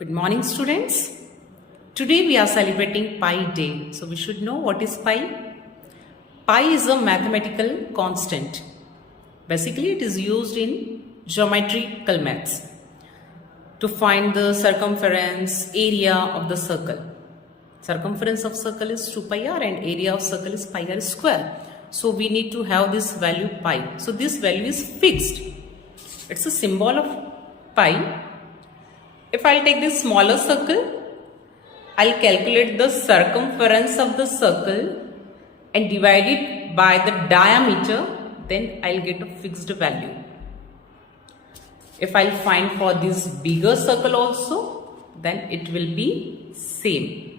Good morning, students. Today we are celebrating Pi Day. So we should know what is pi. Pi is a mathematical constant. Basically, it is used in geometrical maths to find the circumference area of the circle. Circumference of circle is 2 pi r and area of circle is pi r square. So we need to have this value pi. So this value is fixed. It's a symbol of pi. If I'll take this smaller circle, I'll calculate the circumference of the circle and divide it by the diameter, then I'll get a fixed value. If I'll find for this bigger circle also, then it will be same.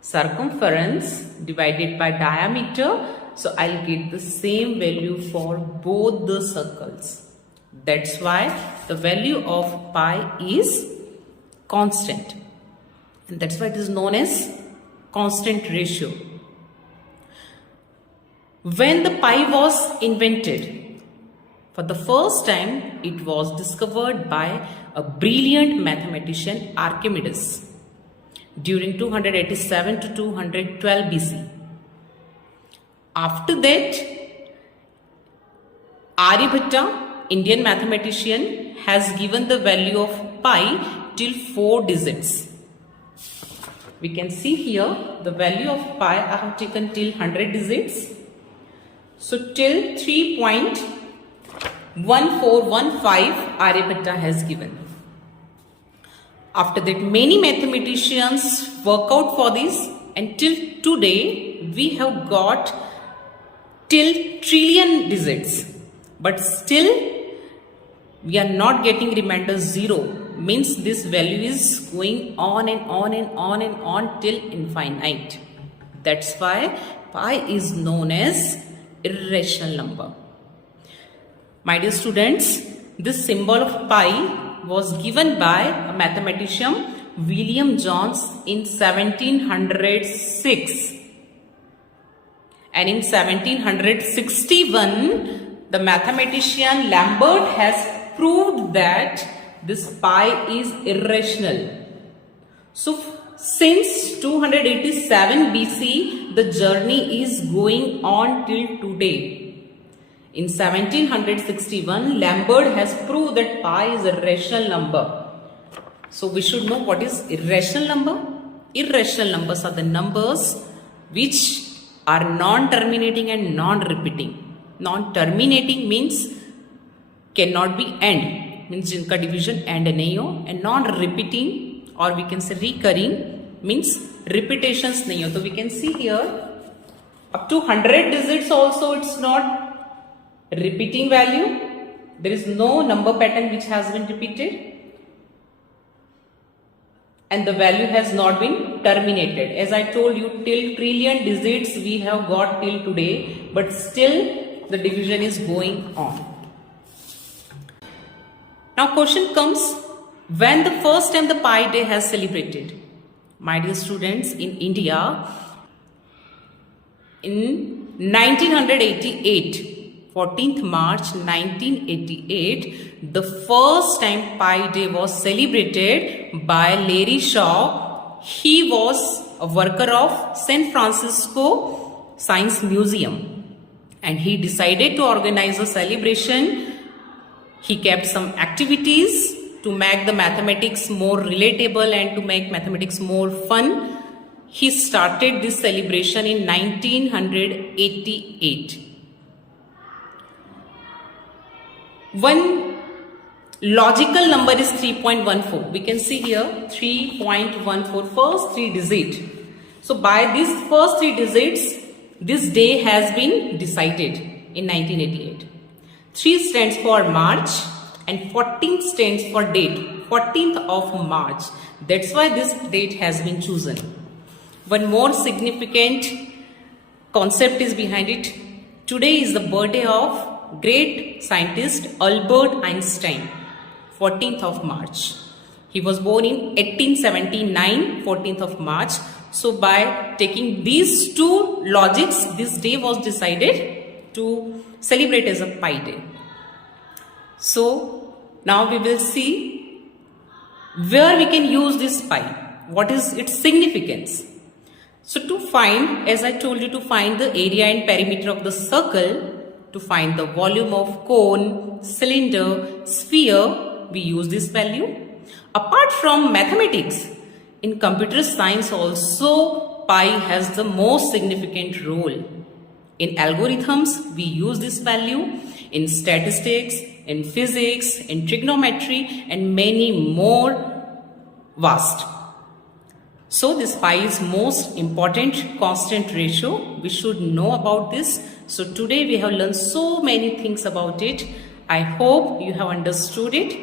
Circumference divided by diameter, so I'll get the same value for both the circles. That's why the value of pi is constant, and that's why it is known as constant ratio. When the pi was invented, for the first time it was discovered by a brilliant mathematician Archimedes during 287 to 212 BC. After that, Aryabhatta, Indian mathematician, has given the value of pi till 4 digits. We can see here the value of pi I have taken till 100 digits. So till 3.1415 Aryabhatta has given. After that, many mathematicians work out for this, and till today we have got till trillion digits, but still we are not getting remainder 0. Means this value is going on and on and on and on till infinite. That's why pi is known as irrational number. My dear students, this symbol of pi was given by a mathematician William Jones in 1706. And in 1761, the mathematician Lambert has proved that this pi is irrational. So since 287 BC, the journey is going on till today. In 1761, Lambert has proved that pi is a rational number. So we should know what is irrational number. Irrational numbers are the numbers which are non-terminating and non-repeating. Non-terminating means cannot be end. Means जिनका division end नहीं हो, and non-repeating or we can say recurring means repetitions नहीं हो. So we can see here up to 100 digits also it's not repeating value. There is no number pattern which has been repeated, and the value has not been terminated. As I told you, till trillion digits we have got till today, but still the division is going on. Now question comes, when the first time the Pi Day has celebrated? My dear students, in India, in 1988, 14th March 1988, the first time Pi Day was celebrated by Larry Shaw. He was a worker of San Francisco Science Museum, and he decided to organize a celebration. He kept some activities to make the mathematics more relatable and to make mathematics more fun. He started this celebration in 1988. One logical number is 3.14. We can see here 3.14, first 3 digits. So by these first 3 digits, this day has been decided in 1988. 3 stands for March and 14 stands for date, 14th of March. That's why this date has been chosen. One more significant concept is behind it. Today is the birthday of great scientist Albert Einstein, 14th of March. He was born in 1879, 14th of March. So by taking these two logics, this day was decided to celebrate as a Pi Day. So now we will see where we can use this pi. What is its significance? So to find, as I told you, to find the area and perimeter of the circle, to find the volume of cone, cylinder, sphere, we use this value. Apart from mathematics, in computer science also pi has the most significant role. In algorithms, we use this value. In statistics, in physics, in trigonometry, and many more vast. So this pi is most important constant ratio. We should know about this. So today we have learned so many things about it. I hope you have understood it.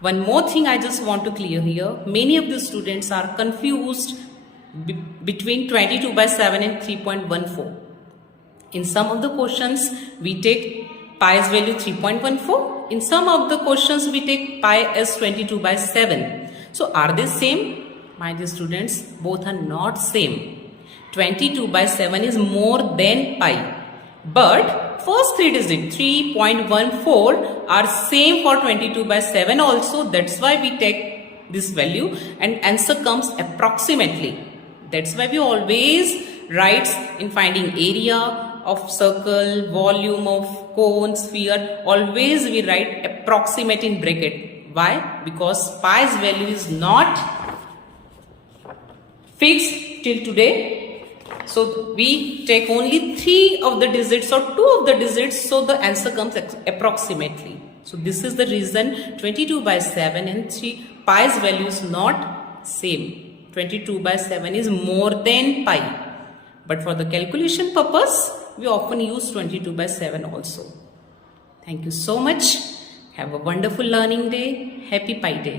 One more thing I just want to clear here. Many of the students are confused between 22/7 and 3.14. In some of the questions we take pi as value 3.14. In some of the questions we take pi as 22/7. So are they same? My dear students, both are not same. 22/7 is more than pi. But first three digits 3.14 are same for 22/7 also. That's why we take this value and answer comes approximately. That's why we always write in finding area of circle, volume of cone, sphere, always we write approximate in bracket. Why? Because pi's value is not fixed till today. So we take only 3 of the digits or 2 of the digits, so the answer comes approximately. So this is the reason 22/7 and 3 pi's value is not same. 22/7 is more than pi. But for the calculation purpose, we often use 22/7 also. Thank you so much. Have a wonderful learning day. Happy Pi Day.